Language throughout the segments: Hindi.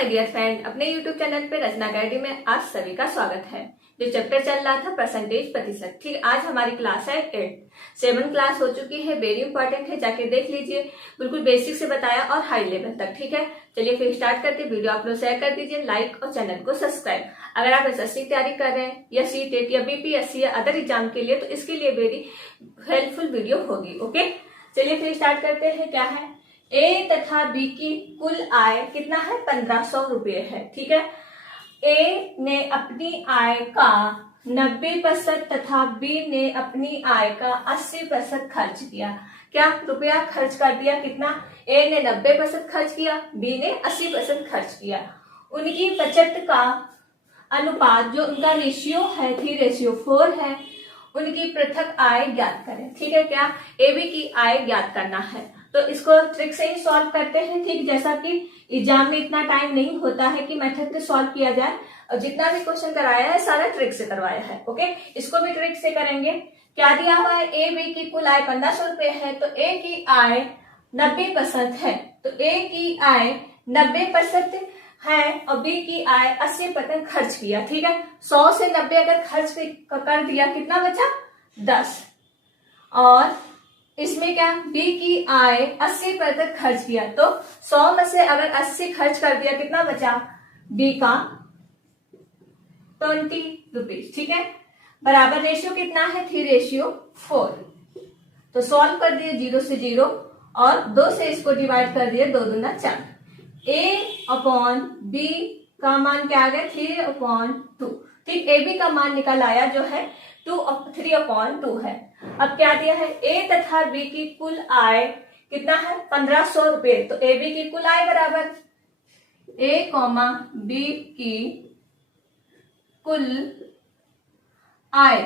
माय डियर फ्रेंड, अपने यूट्यूब चैनल पे रचना अकेडमी में आप सभी का स्वागत है। जो चैप्टर चल रहा था परसेंटेज प्रतिशत, ठीक, आज हमारी क्लास है 8। 7 क्लास हो चुकी है, वेरी इंपॉर्टेंट है, जाके देख लीजिए। बिल्कुल बेसिक से बताया और हाई लेवल तक, ठीक है। चलिए फिर स्टार्ट करते हैं। वीडियो आप लोग शेयर कर दीजिए, लाइक और चैनल को सब्सक्राइब। अगर आप एसएससी की तैयारी कर रहे हैं या सीटेट या बीपीएससी या अदर एग्जाम के लिए, तो इसके लिए वेरी हेल्पफुल वीडियो होगी। ओके, चलिए फिर स्टार्ट करते हैं। क्या है, ए तथा बी की कुल आय कितना है, 1500 रुपये है, ठीक है। ए ने अपनी आय का 90% तथा बी ने अपनी आय का 80% खर्च किया। क्या रुपया खर्च कर दिया, कितना, ए ने 90% खर्च किया, बी ने 80% खर्च किया। उनकी बचत का अनुपात, जो उनका रेशियो है 3:4 है। उनकी पृथक आय ज्ञात करें, ठीक है। क्या, ए बी की आय ज्ञात करना है, तो इसको ट्रिक से ही सॉल्व करते हैं, ठीक। जैसा कि एग्जाम में इतना टाइम नहीं होता है कि मेथड से सॉल्व किया जाए, और जितना भी क्वेश्चन कराया है सारा ट्रिक से करवाया है। ओके, इसको भी ट्रिक से करेंगे। क्या दिया हुआ है, ए बी की कुल आय 1500 रुपये है, तो ए की आय 90% है, तो ए की आय 90% है और बी की आय 80% खर्च किया, ठीक है। 100 से 90 अगर खर्च कर दिया, कितना बचा, 10। और इसमें क्या, बी की आय 80% खर्च किया, तो 100 में से अगर 80 खर्च कर दिया, कितना बचा, बी का 20 रुपीज, ठीक है। बराबर रेशियो कितना है, 3:4। तो सॉल्व कर दिए 0 से 0 और 2 से इसको डिवाइड कर दिए, 2 दूना 4। ए अपॉन बी का मान क्या आ गया, 3/2, ठीक। ए बी का मान निकल आया जो है 3/2 है। अब क्या दिया है, ए तथा बी की कुल आय कितना है, 1500 रुपये, तो ए बी की कुल आय बराबर ए कॉमा बी की कुल आय।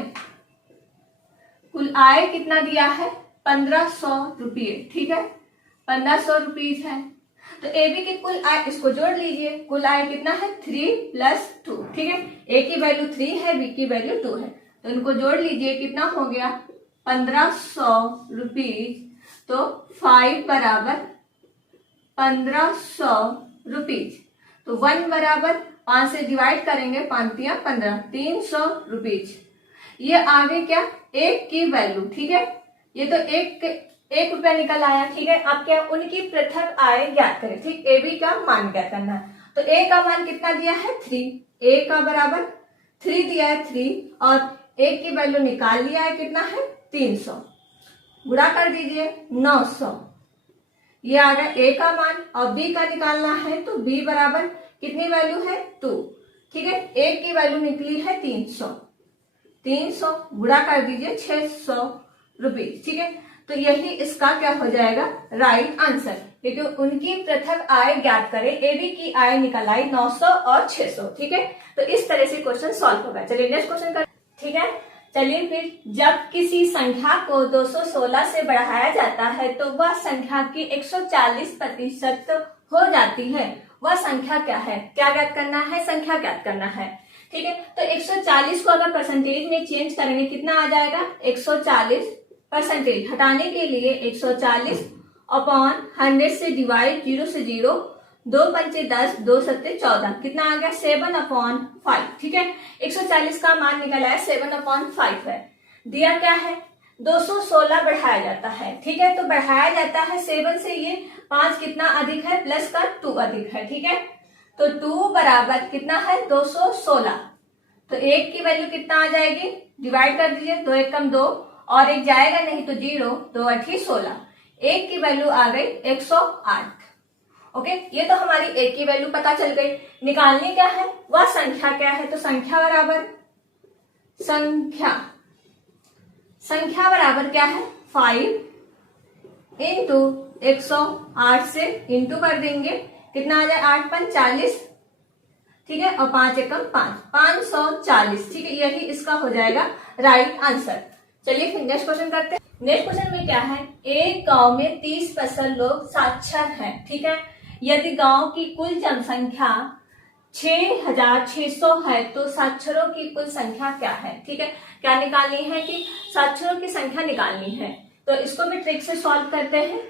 कुल आय कितना दिया है, 1500 रुपये, ठीक है, 1500 रुपीज है। तो ए बी की कुल आय, इसको जोड़ लीजिए, कुल आय कितना है, 3 + 2, ठीक है। ए की वैल्यू 3 है, बी की वैल्यू 2 है, तो इनको जोड़ लीजिए, कितना हो गया, 1500 रुपीज। तो 5 बराबर 1500 रुपीज, तो 1 बराबर 5 से डिवाइड करेंगे, 5 × 15, 300 रुपीज। ये आगे क्या, एक की वैल्यू, ठीक है, ये तो एक रुपया निकल आया, ठीक है। अब क्या, उनकी पृथक आय ज्ञात करें, ठीक। ए बी का मान ज्ञात करना है, तो ए का मान कितना दिया है, 3, ए का बराबर 3 दिया है, 3, और ए की वैल्यू निकाल लिया है, कितना है, 300। गुणा कर दीजिए, 900। ये आ गया ए का मान, और बी का निकालना है, तो बी बराबर कितनी वैल्यू है, 2, ठीक है। ए की वैल्यू निकली है 300, 300 गुणा कर दीजिए 600 रुपीज, ठीक है। तो यही इसका क्या हो जाएगा, राइट आंसर, क्योंकि उनकी पृथक आय ज्ञात करें। ए बी की आय निकल आई 900 और 600, ठीक है। तो इस तरह से क्वेश्चन सॉल्व होगा। चलिए नेक्स्ट क्वेश्चन कर, ठीक है। चलिए फिर, जब किसी संख्या को 216 से बढ़ाया जाता है तो वह संख्या की 140% हो जाती है। वह संख्या क्या है, क्या ज्ञात करना है, संख्या ज्ञात करना है, ठीक है। तो 140 को अगर परसेंटेज में चेंज करेंगे, कितना आ जाएगा, 140%। हटाने के लिए 140/100 से डिवाइड, 0 से 0, 2 पंचे 10, 2 सत्ते 14, कितना आ गया, 7/5, ठीक है। 140 का मान निकला है, 7/5 है। दिया क्या है, 216 बढ़ाया जाता है, ठीक है। तो बढ़ाया जाता है 7 से, ये 5 कितना अधिक है, प्लस का 2 अधिक है, ठीक है। तो 2 बराबर कितना है, 216। तो 1 की वैल्यू कितना आ जाएगी, डिवाइड कर दीजिए, 2 × 1 2, और 1 जाएगा नहीं तो 0, 2 × 8 16। 1 की वैल्यू आ गई 108। ओके, ये तो हमारी 1 की वैल्यू पता चल गई। निकालनी क्या है, वह संख्या क्या है, तो संख्या बराबर क्या है, 5 × 108 से इंटू कर देंगे, कितना आ जाए, 8 × 5 40, ठीक है, और 5 × 1 5, 540, ठीक है। यही इसका हो जाएगा राइट आंसर। चलिए फिर नेक्स्ट क्वेश्चन करते हैं। नेक्स्ट क्वेश्चन में क्या है, एक गांव में 30% लोग साक्षर हैं, ठीक है। यदि गांव की कुल जनसंख्या 6600 है तो साक्षरों की कुल संख्या क्या है, ठीक है। क्या निकालनी है, कि साक्षरों की संख्या निकालनी है, तो इसको भी ट्रिक से सॉल्व करते हैं।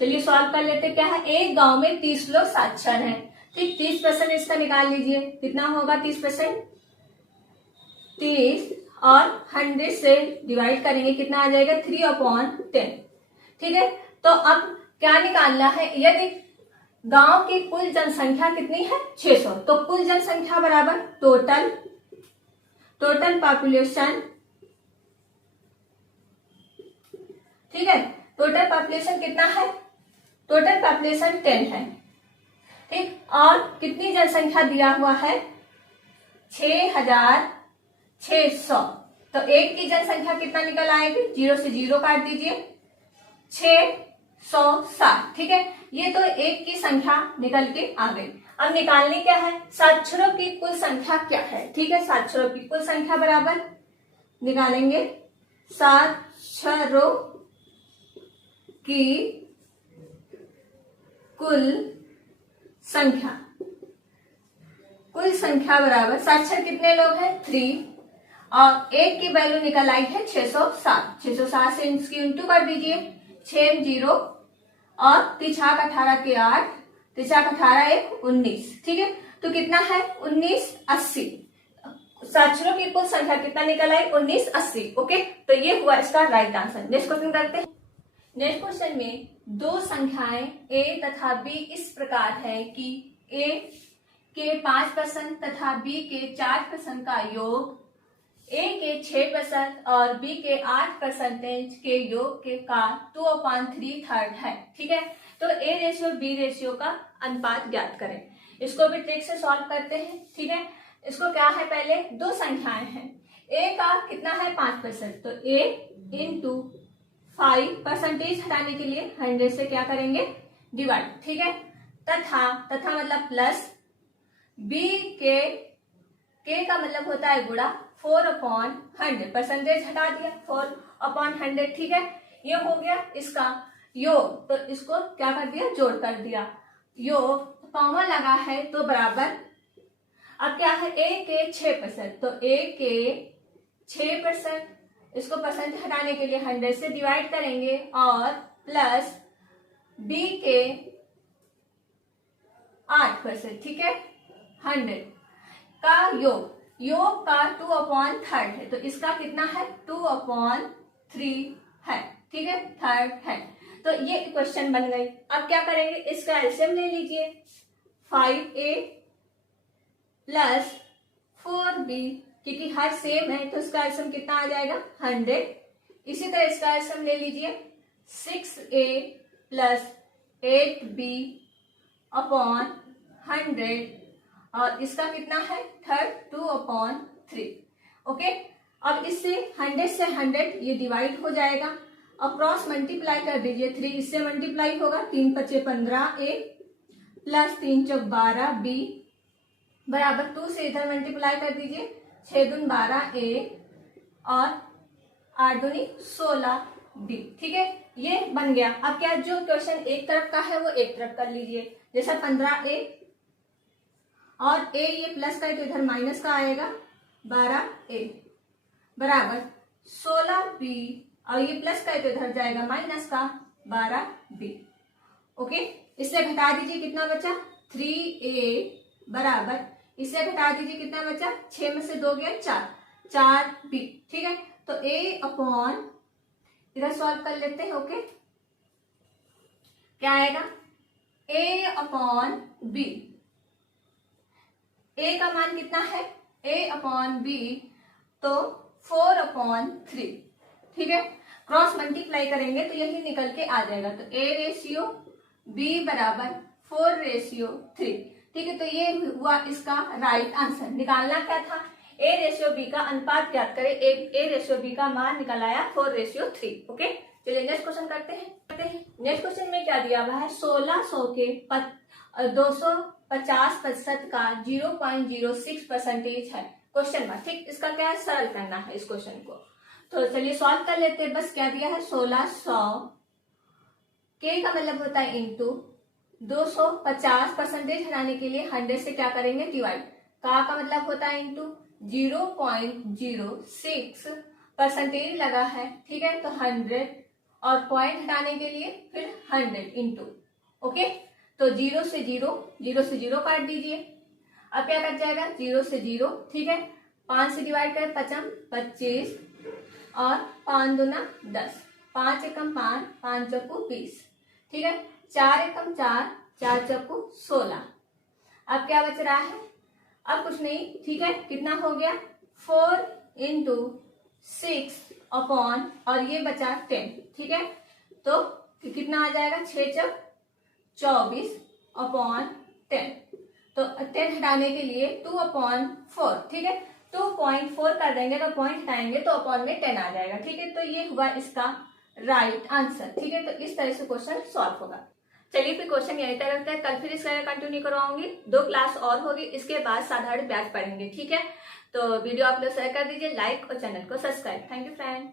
चलिए सॉल्व कर लेते। क्या है, एक गांव में 30 लोग साक्षर हैं, ठीक, 30% इसका निकाल लीजिए, कितना होगा 30%? 30 और 100 से डिवाइड करेंगे, कितना आ जाएगा? 3/10। ठीक है, तो अब क्या निकालना है? यदि गांव की कुल जनसंख्या कितनी है? 600, तो कुल जनसंख्या बराबर टोटल पॉपुलेशन। ठीक है, टोटल पॉपुलेशन कितना है? टोटल पॉपुलेशन 10 है। ठीक, और कितनी जनसंख्या दिया हुआ है? 6600। तो 1 की जनसंख्या कितना निकल आएगी? 0 से 0 काट दीजिए, 660। ठीक है, ये तो 1 की संख्या निकल के आ गई। अब निकालनी क्या है? साक्षरों की कुल संख्या क्या है? ठीक है, साक्षरों की कुल संख्या बराबर निकालेंगे साक्षरों की कुल संख्या। कुल संख्या बराबर साक्षर कितने लोग हैं? 3, और 1 की वैल्यू निकल आई है 660। 660 से इसकी इंटू कर दीजिए, 6 0 और 3 18 के 8, 3 18 1 19। ठीक है, तो कितना है? 1980। साक्षरों की कुल संख्या कितना निकल आई? 1980। ओके, तो ये हुआ इसका राइट आंसर। नेक्स्ट क्वेश्चन करते हैं। नेक्स्ट क्वेश्चन में दो संख्याएं a तथा b इस प्रकार है कि a के 5% तथा b के 4% का योग a के 6% और b के 8% के योग के का 2/3 है। ठीक है, तो a रेशियो b रेशियो का अनुपात ज्ञात करें। इसको भी ट्रिक से सॉल्व करते हैं। ठीक है, इसको क्या है? पहले दो संख्याएं हैं, a का कितना है? 5%, तो a इंटू 5% हटाने के लिए 100 से क्या करेंगे? डिवाइड। ठीक है, तथा मतलब प्लस b के का मतलब होता है गुणा 4/100। परसेंटेज हटा दिया, 4/100। ठीक है, ये हो गया इसका योग, तो इसको क्या कर दिया? जोड़ कर दिया। योग कॉमन लगा है तो बराबर, अब क्या है? a के 6%, तो a के 6%, इसको परसेंट हटाने के लिए 100 से डिवाइड करेंगे, और प्लस b के 8%। ठीक है, 100 का योग का 2/3 है, तो इसका कितना है? 2/3 है। ठीक है, 3 है। तो ये क्वेश्चन बन गई। अब क्या करेंगे? इसका एलसीएम ले लीजिए, 5a प्लस 4b, क्योंकि हर सेम है तो इसका एलसीएम कितना आ जाएगा? 100। इसी तरह इसका एलसीएम ले लीजिए, 6a प्लस 8b अपॉन 100, और इसका कितना है? 2/3। ओके, अब इससे 100 से 100 ये डिवाइड हो जाएगा, और क्रॉस मल्टीप्लाई कर दीजिए, 3 इससे मल्टीप्लाई होगा, 3 5 15a प्लस 3 4 12b बराबर 2 से इधर मल्टीप्लाई कर दीजिए, 6 दूनी 12a और 8 दूनी 16b। ठीक है, ये बन गया। अब क्या, जो क्वेश्चन एक तरफ का है वो एक तरफ कर लीजिए, जैसा 15a और a ये प्लस का है तो इधर माइनस का आएगा, 12a बराबर 16b, और ये प्लस का है तो इधर जाएगा माइनस का, 12b। ओके, इससे घटा दीजिए, कितना बचा? 3a बराबर, इससे घटा दीजिए, कितना बचा? 6 में से 2 गया 4, 4b। ठीक है, तो a अपॉन, इधर सॉल्व कर लेते हैं। ओके, क्या आएगा? a अपॉन b, a का मान कितना है? a अपॉन b, तो 4/3। ठीक है, क्रॉस मल्टीप्लाई करेंगे तो यही निकल के आ जाएगा, तो a रेशियो b बराबर 4/3। ठीक है, तो ये हुआ इसका राइट आंसर। निकालना क्या था? a रेशियो b का अनुपात ज्ञात करें। a रेशियो b का मान निकल आया 4/3। ओके, चलिए नेक्स्ट क्वेश्चन करते हैं। नेक्स्ट क्वेश्चन में क्या दिया हुआ है? 1600 के 250% का 0.06% है। Question mark. ठीक, इसका क्या है? सरल करना है इस क्वेश्चन को, तो चलिए सॉल्व कर लेते हैं। बस क्या दिया है? 1600 के का मतलब होता है इंटू 250% हटाने के लिए 100 से क्या करेंगे? डिवाइड। का मतलब होता है इंटू 0.06% लगा है। ठीक है, तो 100 और पॉइंट हटाने के लिए फिर 100 इंटू। ओके, तो 0 से 0 काट दीजिए। अब क्या कट जाएगा, 0 से 0, ठीक है। 5 से डिवाइड करें, 5 25 और 5 दूना 10, 5 एकम 5, 5 चौको 20, ठीक है। 4 एकम 4, 4 चौको 16। अब क्या बच रहा है, अब कुछ नहीं, ठीक है। कितना हो गया, 4 इंटू 6 अपॉन और ये बचा 10, ठीक है। तो कितना आ जाएगा, 6 चौक 24 अपॉन 10। तो 10 हटाने के लिए 2 अपॉन 4, ठीक है। 2.4 कर देंगे तो पॉइंट हटाएंगे तो अपॉन में 10 आ जाएगा, ठीक है। तो ये हुआ इसका राइट आंसर, ठीक है। तो इस तरह से क्वेश्चन सॉल्व होगा। चलिए फिर क्वेश्चन यहीं तक रखते हैं, कल फिर इसका कंटिन्यू करवाऊंगी। 2 क्लास और होगी, इसके बाद साधारण ब्याज पढ़ेंगे, ठीक है। तो वीडियो आप लोग शेयर कर दीजिए, लाइक और चैनल को सब्सक्राइब। Thank you friends.